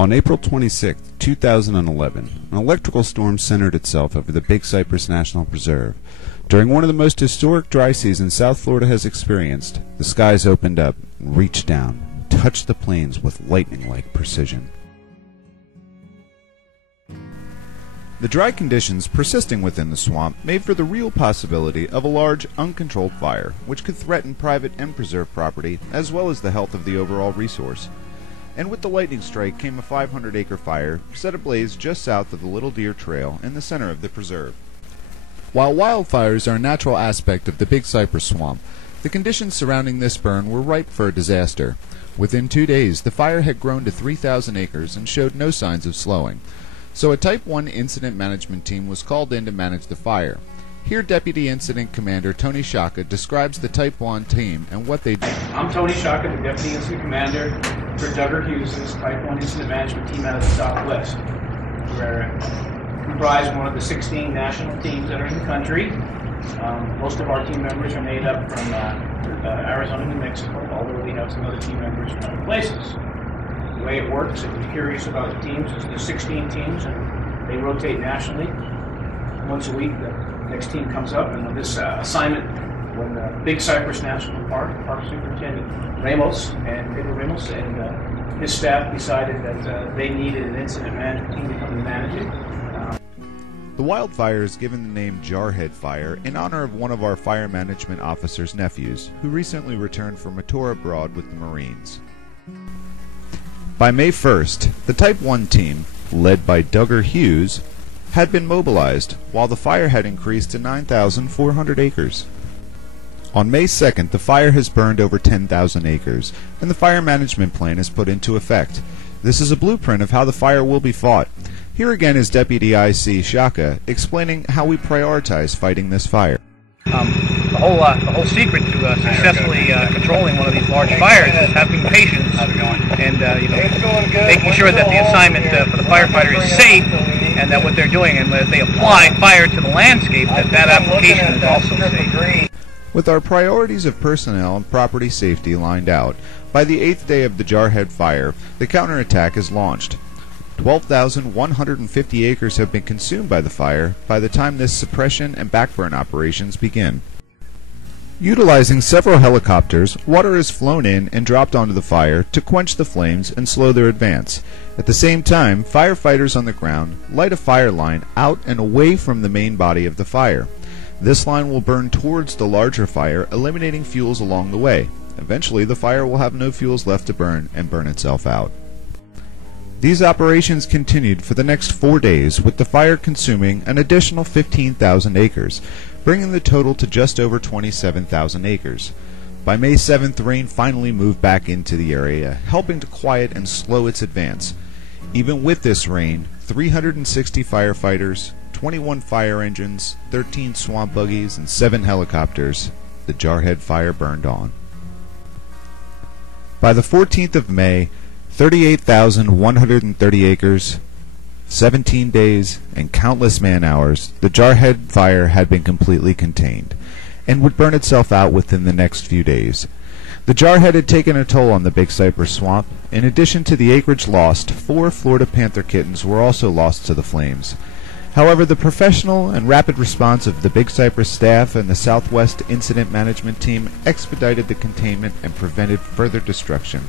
On April 26, 2011, an electrical storm centered itself over the Big Cypress National Preserve. During one of the most historic dry seasons South Florida has experienced, the skies opened up, reached down, and touched the plains with lightning-like precision. The dry conditions persisting within the swamp made for the real possibility of a large, uncontrolled fire, which could threaten private and preserve property, as well as the health of the overall resource. And with the lightning strike came a 500-acre fire set ablaze just south of the Little Deer Trail in the center of the preserve. While wildfires are a natural aspect of the Big Cypress Swamp, the conditions surrounding this burn were ripe for a disaster. Within 2 days, the fire had grown to 3,000 acres and showed no signs of slowing. So a Type 1 incident management team was called in to manage the fire. Here Deputy Incident Commander Tony Shaka describes the Type 1 team and what they do. I'm Tony Shaka, the Deputy Incident Commander for Jarhead Fire's Type 1 Incident Management Team out of the Southwest. We're comprised one of the 16 national teams that are in the country. Most of our team members are made up from Arizona and New Mexico, although we have some other team members from other places. The way it works, if you're curious about the teams, is there's 16 teams and they rotate nationally. Once a week, the next team comes up, and with this assignment, when the Big Cypress National Park, Park Superintendent Pedro Ramos and his staff decided that they needed an incident management team to come and manage it. The wildfire is given the name Jarhead Fire in honor of one of our fire management officer's nephews, who recently returned from a tour abroad with the Marines. By May 1st, the Type 1 team, led by Duggar Hughes, had been mobilized, while the fire had increased to 9,400 acres. On May 2nd, the fire has burned over 10,000 acres, and the fire management plan is put into effect. This is a blueprint of how the fire will be fought. Here again is Deputy IC Shaka explaining how we prioritize fighting this fire. The whole secret to successfully controlling one of these large fires is having patience and making sure that the assignment for the firefighter is safe, and that what they're doing, and as they apply fire to the landscape, that application is also safe. With our priorities of personnel and property safety lined out, by the 8th day of the Jarhead Fire, the counterattack is launched. 12,150 acres have been consumed by the fire by the time this suppression and backburn operations begin. Utilizing several helicopters, water is flown in and dropped onto the fire to quench the flames and slow their advance. At the same time, firefighters on the ground light a fire line out and away from the main body of the fire. This line will burn towards the larger fire, eliminating fuels along the way. Eventually, the fire will have no fuels left to burn and burn itself out. These operations continued for the next 4 days, with the fire consuming an additional 15,000 acres, bringing the total to just over 27,000 acres. By May 7th, rain finally moved back into the area, helping to quiet and slow its advance. Even with this rain, 360 firefighters, 21 fire engines, 13 swamp buggies, and 7 helicopters, the Jarhead Fire burned on. By the 14th of May, 38,130 acres, 17 days, and countless man-hours, the Jarhead Fire had been completely contained, and would burn itself out within the next few days. The Jarhead had taken a toll on the Big Cypress Swamp. In addition to the acreage lost, 4 Florida panther kittens were also lost to the flames. However, the professional and rapid response of the Big Cypress staff and the Southwest Incident Management Team expedited the containment and prevented further destruction.